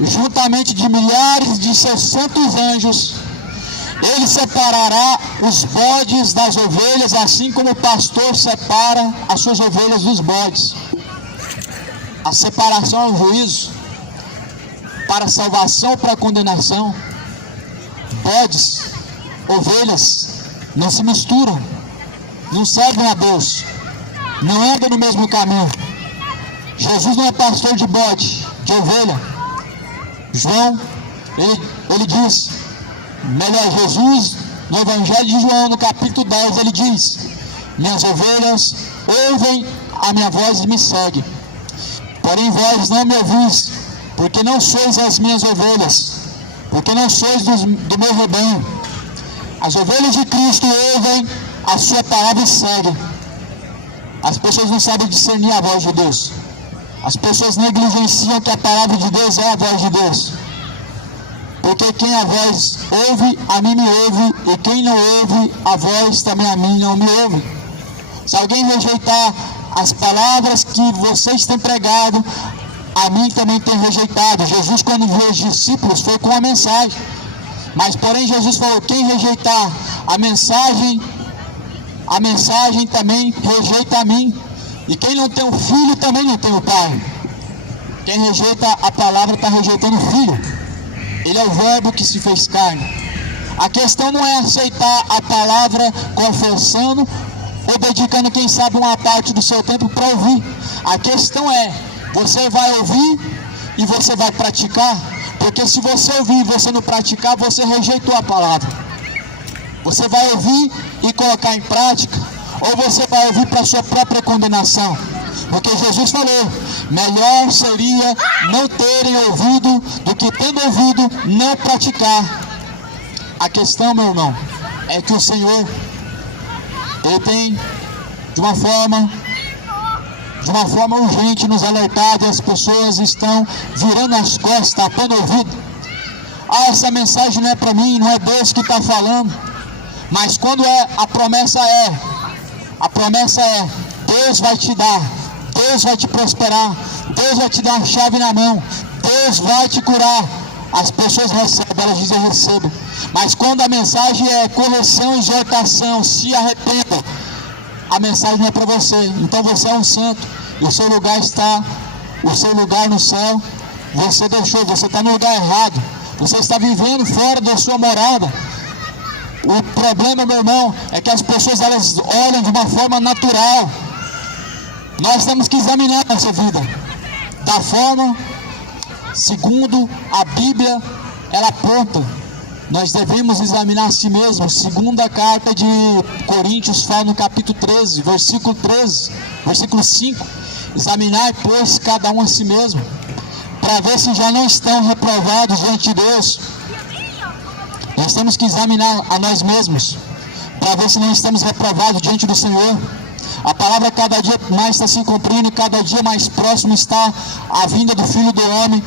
juntamente de milhares de seus santos anjos, ele separará os bodes das ovelhas, assim como o pastor separa as suas ovelhas dos bodes. A separação é um juízo, para a salvação ou para a condenação. Bodes, ovelhas, não se misturam, não servem a Deus, não andam no mesmo caminho. Jesus não é pastor de bode, de ovelha. João, ele diz, melhor, Jesus, no Evangelho de João, no capítulo 10, ele diz: minhas ovelhas ouvem a minha voz e me seguem. Porém vós não me ouvis, porque não sois as minhas ovelhas, porque não sois do meu rebanho. As ovelhas de Cristo ouvem a sua palavra e seguem. As pessoas não sabem discernir a voz de Deus. As pessoas negligenciam que a palavra de Deus é a voz de Deus. Porque quem a voz ouve, a mim me ouve, e quem não ouve a voz também a mim não me ouve. Se alguém rejeitar as palavras que vocês têm pregado, a mim também tem rejeitado. Jesus, quando enviou os discípulos, foi com a mensagem. Mas porém Jesus falou: quem rejeitar a mensagem também rejeita a mim. E quem não tem o filho também não tem o pai. Quem rejeita a palavra está rejeitando o filho. Ele é o verbo que se fez carne. A questão não é aceitar a palavra confessando ou dedicando, quem sabe, uma parte do seu tempo para ouvir. A questão é: você vai ouvir e você vai praticar? Porque se você ouvir e você não praticar, você rejeitou a palavra. Você vai ouvir e colocar em prática, ou você vai ouvir para a sua própria condenação? Porque Jesus falou: melhor seria não terem ouvido do que, tendo ouvido, não praticar. A questão, meu irmão, é que o Senhor, ele tem de uma forma urgente nos alertado, e as pessoas estão virando as costas, tapando o ouvido. Essa mensagem não é para mim, não é Deus que está falando. Mas quando a promessa é: Deus vai te dar, Deus vai te prosperar, Deus vai te dar a chave na mão, Deus vai te curar, as pessoas recebem, elas dizem: eu recebo. Mas quando a mensagem é correção e exortação, se arrependa, a mensagem não é para você. Então você é um santo, e o seu lugar no céu, você deixou, você está no lugar errado, você está vivendo fora da sua morada. O problema, meu irmão, é que as pessoas, elas olham de uma forma natural. Nós temos que examinar a nossa vida da forma segundo a Bíblia ela aponta. Nós devemos examinar a si mesmos. Segunda carta de Coríntios fala no capítulo 13, versículo 5: examinar, pois, cada um a si mesmo, para ver se já não estão reprovados diante de Deus. Nós temos que examinar a nós mesmos, para ver se não estamos reprovados diante do Senhor. A palavra cada dia mais está se cumprindo e cada dia mais próximo está a vinda do Filho do Homem.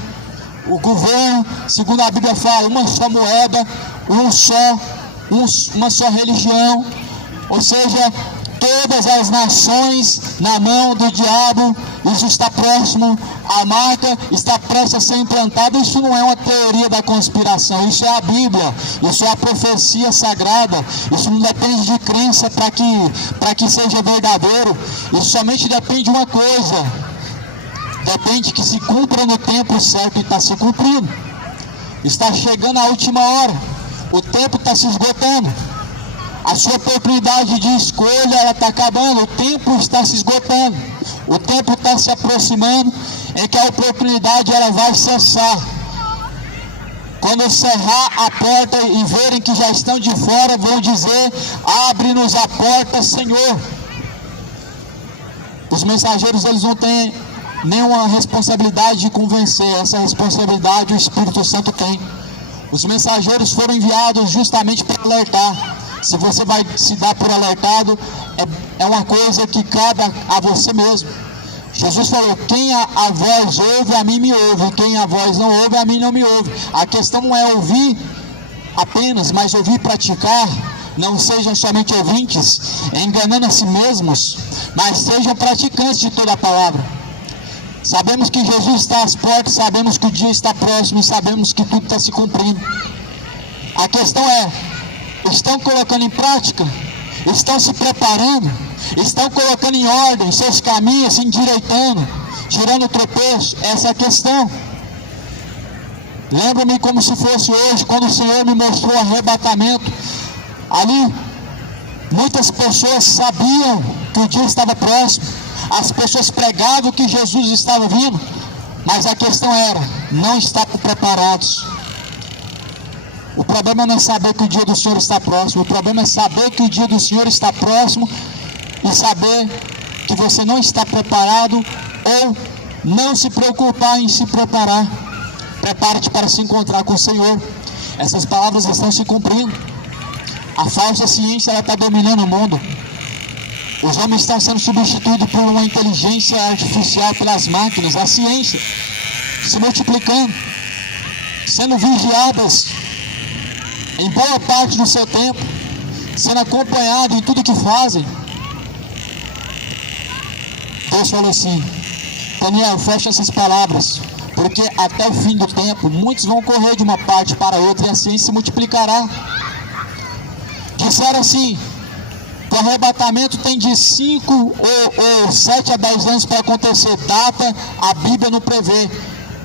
O governo, segundo a Bíblia fala, uma só moeda, uma só religião, ou seja, todas as nações na mão do diabo. Isso está próximo, a marca está prestes a ser implantada. Isso não é uma teoria da conspiração, isso é a Bíblia, isso é a profecia sagrada. Isso não depende de crença para que seja verdadeiro. Isso somente depende de uma coisa: depende que se cumpra no tempo certo, e está se cumprindo. Está chegando a última hora, o tempo está se esgotando. A sua oportunidade de escolha, ela está acabando, o tempo está se esgotando, o tempo está se aproximando, em que a oportunidade ela vai cessar. Quando cerrar a porta e verem que já estão de fora, vão dizer: abre-nos a porta, Senhor. Os mensageiros, eles não têm nenhuma responsabilidade de convencer, essa responsabilidade o Espírito Santo tem. Os mensageiros foram enviados justamente para alertar. Se você vai se dar por alertado, é uma coisa que cabe a você mesmo. Jesus falou: quem a voz ouve, a mim me ouve. Quem a voz não ouve, a mim não me ouve. A questão não é ouvir apenas, mas ouvir e praticar. Não sejam somente ouvintes, enganando a si mesmos, mas sejam praticantes de toda a palavra. Sabemos que Jesus está às portas, sabemos que o dia está próximo e sabemos que tudo está se cumprindo. A questão é: estão colocando em prática? Estão se preparando? Estão colocando em ordem seus caminhos, se endireitando, tirando o tropeço? Essa é a questão. Lembro-me como se fosse hoje, quando o Senhor me mostrou o arrebatamento. Ali, muitas pessoas sabiam que o dia estava próximo. As pessoas pregavam que Jesus estava vindo, mas a questão era: não estavam preparados. O problema não é saber que o dia do Senhor está próximo. O problema é saber que o dia do Senhor está próximo e saber que você não está preparado, ou não se preocupar em se preparar. Prepare-te para se encontrar com o Senhor. Essas palavras estão se cumprindo. A falsa ciência está dominando o mundo. Os homens estão sendo substituídos por uma inteligência artificial, pelas máquinas. A ciência se multiplicando, sendo vigiadas em boa parte do seu tempo, sendo acompanhado em tudo que fazem. Deus falou assim: Daniel, fecha essas palavras, porque até o fim do tempo muitos vão correr de uma parte para outra e a ciência se multiplicará. Disseram assim: o arrebatamento tem de 5 ou 7 a 10 anos para acontecer. Data a Bíblia não prevê,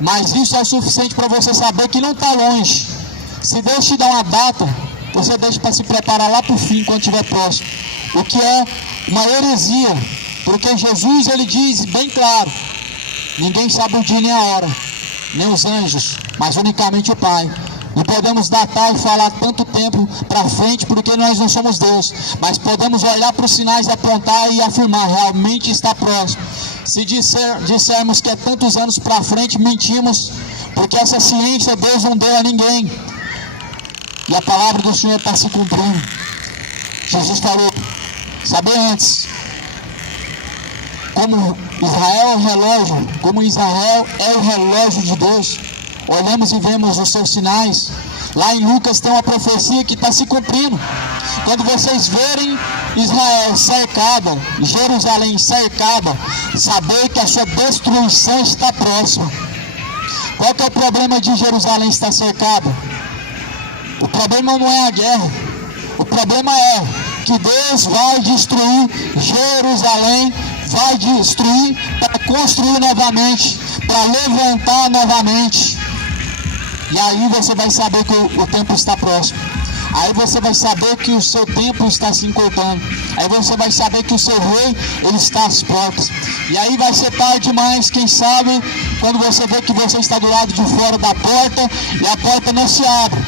mas isso é o suficiente para você saber que não está longe. Se Deus te dá uma data, você deixa para se preparar lá para o fim, quando estiver próximo. O que é uma heresia, porque Jesus, ele diz bem claro: ninguém sabe o dia nem a hora, nem os anjos, mas unicamente o Pai. Não podemos datar e falar tanto tempo para frente, porque nós não somos Deus, mas podemos olhar para os sinais, apontar e afirmar: realmente está próximo. Se dissermos que é tantos anos para frente, mentimos, porque essa ciência Deus não deu a ninguém. E a palavra do Senhor está se cumprindo. Jesus falou: saber antes, como Israel é o relógio, como Israel é o relógio de Deus. Olhamos e vemos os seus sinais. Lá em Lucas tem uma profecia que está se cumprindo. Quando vocês verem Israel cercada, Jerusalém cercada, saber que a sua destruição está próxima. Qual que é o problema de Jerusalém estar cercada? O problema não é a guerra. O problema é que Deus vai destruir Jerusalém, vai destruir para construir novamente, para levantar novamente. E aí você vai saber que o tempo está próximo. Aí você vai saber que o seu tempo está se encurtando. Aí você vai saber que o seu rei, ele está às portas. E aí vai ser tarde demais, quem sabe, quando você vê que você está do lado de fora da porta e a porta não se abre.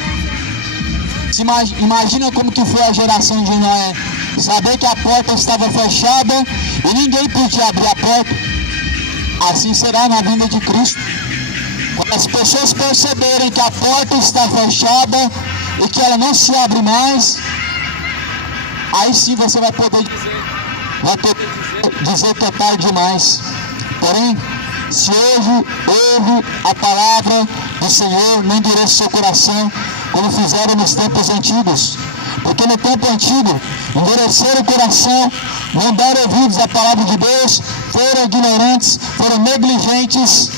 Imagina como que foi a geração de Noé. Saber que a porta estava fechada e ninguém podia abrir a porta. Assim será na vinda de Cristo. Quando as pessoas perceberem que a porta está fechada e que ela não se abre mais, aí sim você vai poder dizer: vai ter que dizer que é tarde demais. Porém, se hoje ouve a palavra do Senhor, não endureça seu coração, como fizeram nos tempos antigos. Porque no tempo antigo, endureceram o coração, não deram ouvidos à palavra de Deus, foram ignorantes, foram negligentes,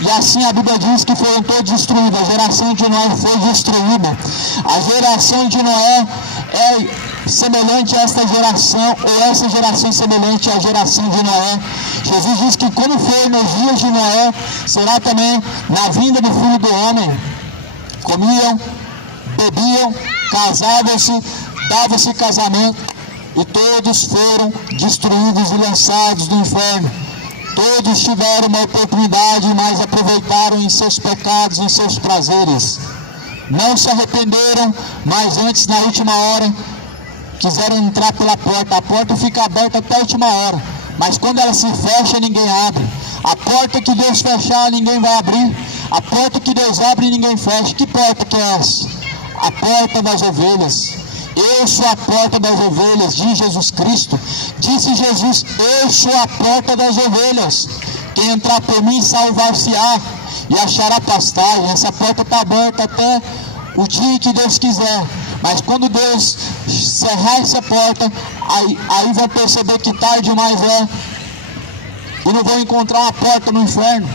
e assim a Bíblia diz que foram todos destruídos. A geração de Noé foi destruída. A geração de Noé é semelhante a esta geração, ou essa geração semelhante à geração de Noé. Jesus diz que como foi nos dias de Noé, será também na vinda do Filho do Homem. Comiam, bebiam, casavam-se, davam-se casamento, e todos foram destruídos e lançados no inferno. Todos tiveram uma oportunidade, mas aproveitaram em seus pecados, em seus prazeres. Não se arrependeram, mas antes, na última hora, quiseram entrar pela porta. A porta fica aberta até a última hora, mas quando ela se fecha, ninguém abre. A porta que Deus fechar, ninguém vai abrir. A porta que Deus abre, ninguém fecha. Que porta que é essa? A porta das ovelhas. Eu sou a porta das ovelhas, diz Jesus Cristo. Disse Jesus, eu sou a porta das ovelhas. Quem entrar por mim salvar-se-á e achará pastagem. Essa porta está aberta até o dia que Deus quiser. Mas quando Deus cerrar essa porta, aí vão perceber que tarde demais é. E não vão encontrar uma porta no inferno.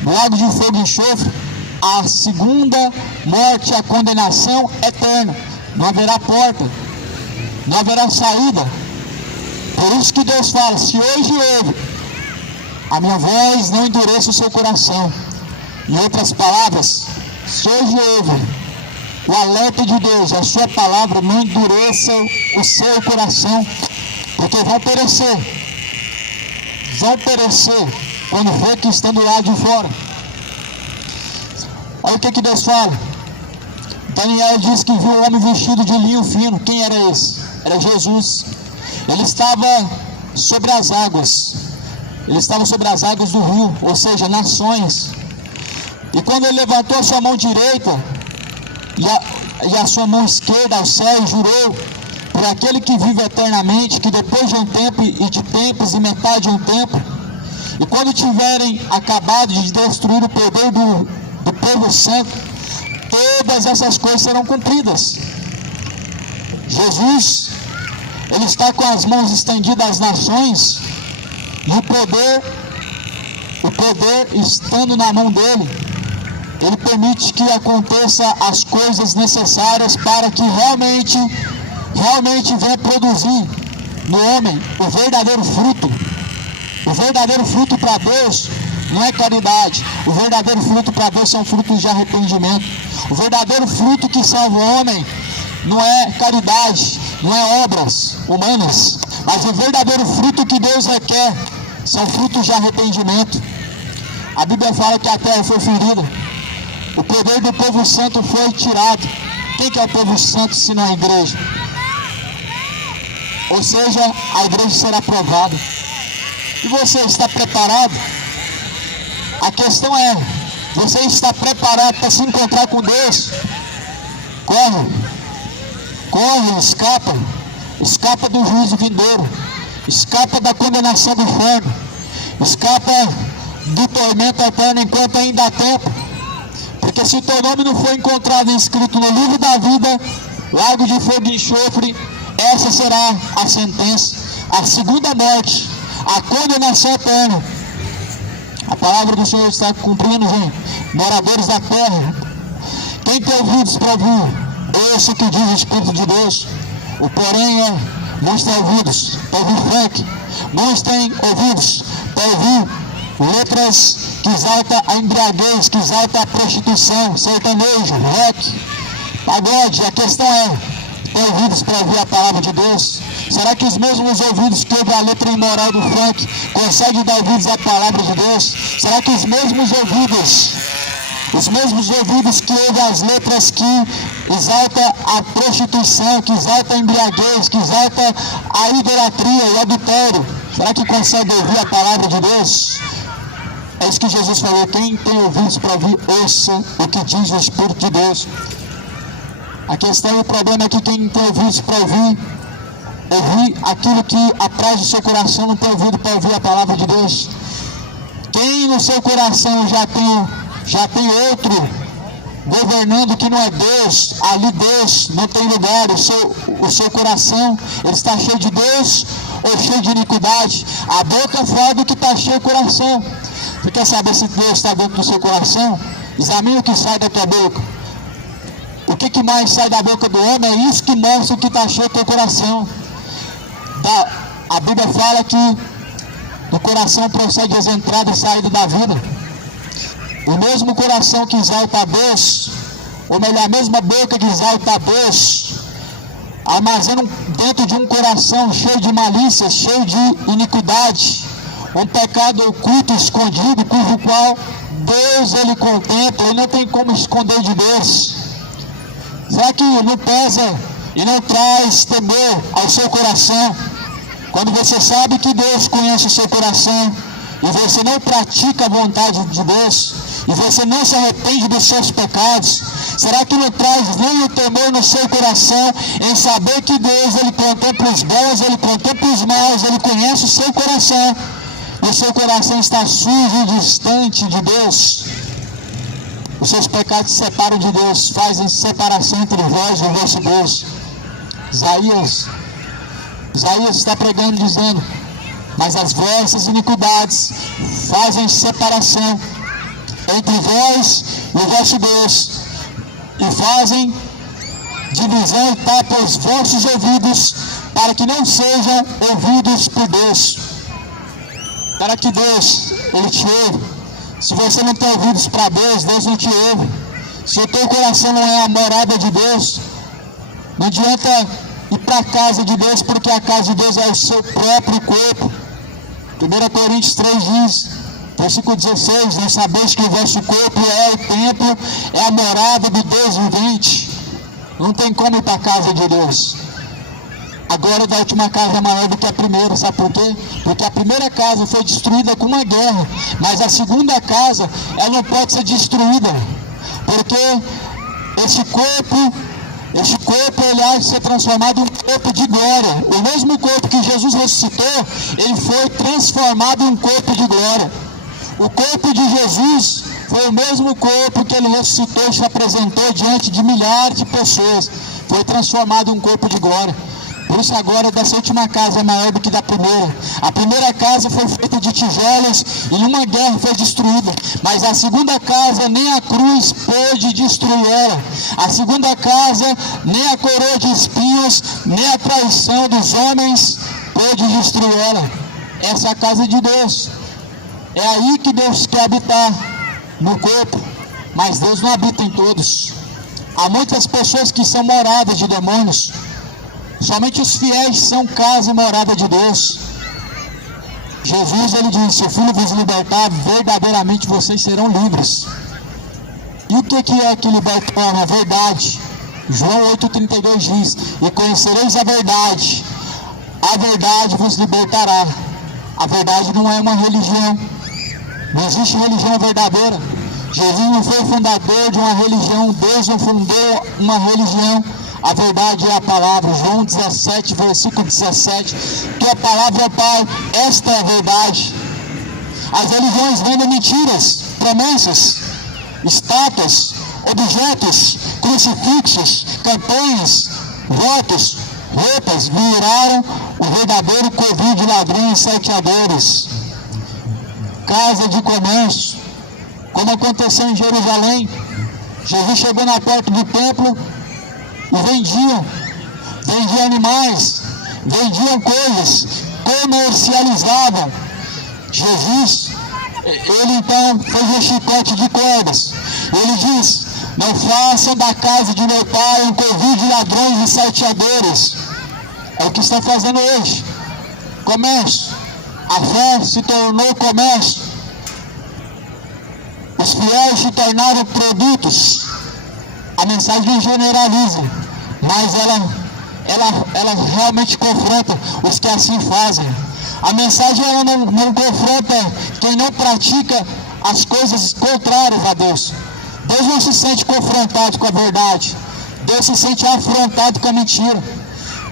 No lago de fogo e enxofre, a segunda morte, a condenação eterna. Não haverá porta, não haverá saída. Por isso que Deus fala, se hoje ouve a minha voz, não endureça o seu coração. Em outras palavras, se hoje ouve o alerta de Deus, a sua palavra, não endureça o seu coração, porque vão perecer quando vê que estão do lado de fora. Olha o que Deus fala. Daniel diz que viu um homem vestido de linho fino. Quem era esse? Era Jesus. Ele estava sobre as águas. Ele estava sobre as águas do rio, ou seja, nações. E quando ele levantou a sua mão direita e a sua mão esquerda ao céu e jurou por aquele que vive eternamente, que depois de um tempo e de tempos e metade de um tempo, e quando tiverem acabado de destruir o poder do povo santo, todas essas coisas serão cumpridas. Jesus, ele está com as mãos estendidas às nações, e o poder estando na mão dele, ele permite que aconteça as coisas necessárias para que realmente venha produzir no homem o verdadeiro fruto. O verdadeiro fruto para Deus não é caridade. O verdadeiro fruto para Deus são frutos de arrependimento. O verdadeiro fruto que salva o homem não é caridade, não é obras humanas, mas o verdadeiro fruto que Deus requer são frutos de arrependimento. A Bíblia fala que a terra foi ferida, o poder do povo santo foi tirado. Quem que é o povo santo se não a igreja? Ou seja, a igreja será provada. E você está preparado? A questão é, você está preparado para se encontrar com Deus? Corre, escapa do juízo vindouro, escapa da condenação do inferno, escapa do tormento eterno enquanto ainda há tempo. Porque se o teu nome não for encontrado inscrito no livro da vida, lago de fogo e enxofre, essa será a sentença, a segunda morte, a condenação eterna. A palavra do Senhor está cumprindo, gente. Moradores da terra, quem tem ouvidos para ouvir, ouça o que diz o Espírito de Deus. O porém é, muitos têm ouvidos para ouvir funk, muitos têm ouvidos para ouvir letras que exaltam a embriaguez, que exaltam a prostituição, sertanejo, rock, pagode. A questão é, tem ouvidos para ouvir a palavra de Deus? Será que os mesmos ouvidos que ouvem a letra imoral do funk conseguem dar ouvidos à palavra de Deus? Será que os mesmos ouvidos que ouvem as letras que exaltam a prostituição, que exaltam a embriaguez, que exaltam a idolatria e adultério, será que conseguem ouvir a palavra de Deus? É isso que Jesus falou: quem tem ouvidos para ouvir, ouça o que diz o Espírito de Deus. A questão e o problema é que quem tem ouvidos para ouvir ouvir aquilo que apraz o seu coração, não tem ouvido para ouvir a palavra de Deus? Quem no seu coração já tem outro governando que não é Deus? Ali Deus não tem lugar. O seu coração, ele está cheio de Deus ou cheio de iniquidade? A boca fala do que está cheio o coração. Você quer saber se Deus está dentro do seu coração? Examine o que sai da tua boca. O que mais sai da boca do homem é isso que mostra o que está cheio do teu coração. A Bíblia fala que do coração procede as entradas e saídas da vida. O mesmo coração que exalta a Deus, ou melhor, a mesma boca que exalta a Deus, armazena dentro de um coração cheio de malícia, cheio de iniquidade, um pecado oculto, escondido, cujo qual Deus ele contempla, e não tem como esconder de Deus. Será que não pesa e não traz temor ao seu coração? Quando você sabe que Deus conhece o seu coração, e você não pratica a vontade de Deus, e você não se arrepende dos seus pecados, será que não traz nem o temor no seu coração em saber que Deus ele contempla os bons, ele contempla os maus, ele conhece o seu coração, e o seu coração está sujo e distante de Deus? Os seus pecados se separam de Deus, fazem separação entre vós e o vosso Deus. Isaías está pregando dizendo: mas as vossas iniquidades fazem separação entre vós e o vosso Deus, e fazem divisão e tapam os vossos ouvidos, para que não sejam ouvidos por Deus. Para que Deus ele te ouve. Se você não tem ouvidos para Deus, Deus não te ouve. Se o teu coração não é a morada de Deus, não adianta ir para a casa de Deus, porque a casa de Deus é o seu próprio corpo. 1 Coríntios 3 diz, versículo 16: não sabeis que o vosso corpo é o templo, é a morada do Deus vivente. Não tem como ir para a casa de Deus. Agora da última casa é maior do que a primeira, sabe por quê? Porque a primeira casa foi destruída com uma guerra, mas a segunda casa, ela não pode ser destruída, porque esse corpo ele há de ser transformado em um corpo de glória. O mesmo corpo que Jesus ressuscitou, ele foi transformado em um corpo de glória. O corpo de Jesus foi o mesmo corpo que ele ressuscitou e se apresentou diante de milhares de pessoas. Foi transformado em um corpo de glória. Por isso agora dessa última casa é maior do que da primeira. A primeira casa foi feita de tijolos e numa guerra foi destruída. Mas a segunda casa nem a cruz pôde destruir ela. A segunda casa nem a coroa de espinhos, nem a traição dos homens pôde destruir ela. Essa é a casa de Deus. É aí que Deus quer habitar, no corpo. Mas Deus não habita em todos. Há muitas pessoas que são moradas de demônios. Somente os fiéis são casa e morada de Deus. Jesus ele disse: se o Filho vos libertar, verdadeiramente vocês serão livres. E o que é que liberta a verdade? João 8,32 diz: e conhecereis a verdade vos libertará. A verdade não é uma religião. Não existe religião verdadeira. Jesus não foi o fundador de uma religião. Deus não fundou uma religião. A verdade é a palavra. João 17, versículo 17. Tua palavra, ó Pai, esta é a verdade. As religiões vendem mentiras, promessas, estátuas, objetos, crucifixos, campanhas, votos, roupas, viraram o verdadeiro covil de ladrões e salteadores. Casa de comércio, como aconteceu em Jerusalém. Jesus chegou na porta do templo e vendiam animais, vendiam coisas, comercializavam. Jesus, ele então fez um chicote de cordas. Ele diz: não façam da casa de meu pai um covil de ladrões e salteadores. É o que estão fazendo hoje. Comércio. A fé se tornou comércio. Os fiéis se tornaram produtos. A mensagem não generaliza, mas ela realmente confronta os que assim fazem. A mensagem ela não confronta quem não pratica as coisas contrárias a Deus. Deus não se sente confrontado com a verdade. Deus se sente afrontado com a mentira.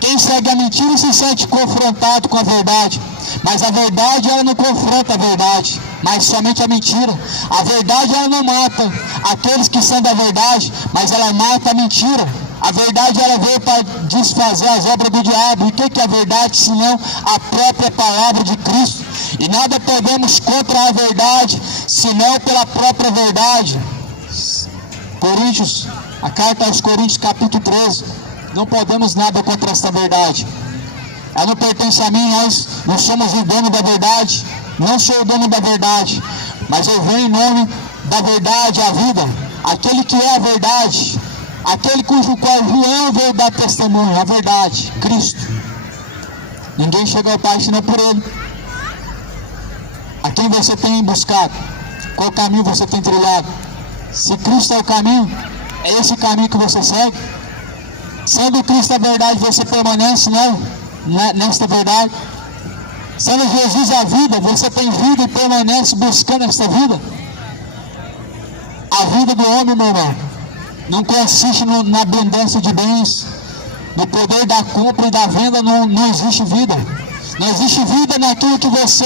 Quem segue a mentira se sente confrontado com a verdade, mas a verdade ela não confronta a verdade, mas somente a mentira. A verdade ela não mata aqueles que são da verdade, mas ela mata a mentira. A verdade ela veio para desfazer as obras do diabo. E o que é a verdade senão a própria palavra de Cristo? E nada podemos contra a verdade senão pela própria verdade. Coríntios, a carta aos Coríntios, capítulo 13. Não podemos nada contra esta verdade. Ela não pertence a mim, nós não somos o dono da verdade. Não sou o dono da verdade, mas eu venho em nome da verdade, a vida. Aquele que é a verdade, aquele cujo qual João veio dar testemunho, a verdade, Cristo. Ninguém chega ao Pai senão por Ele. A quem você tem buscado? Qual caminho você tem trilhado? Se Cristo é o caminho, é esse caminho que você segue? Sendo Cristo a verdade, você permanece nesta verdade? Sendo Jesus a vida, você tem vida e permanece buscando esta vida? A vida do homem, meu irmão, não consiste na abundância de bens, no poder da compra e da venda. Não existe vida. Não existe vida naquilo que você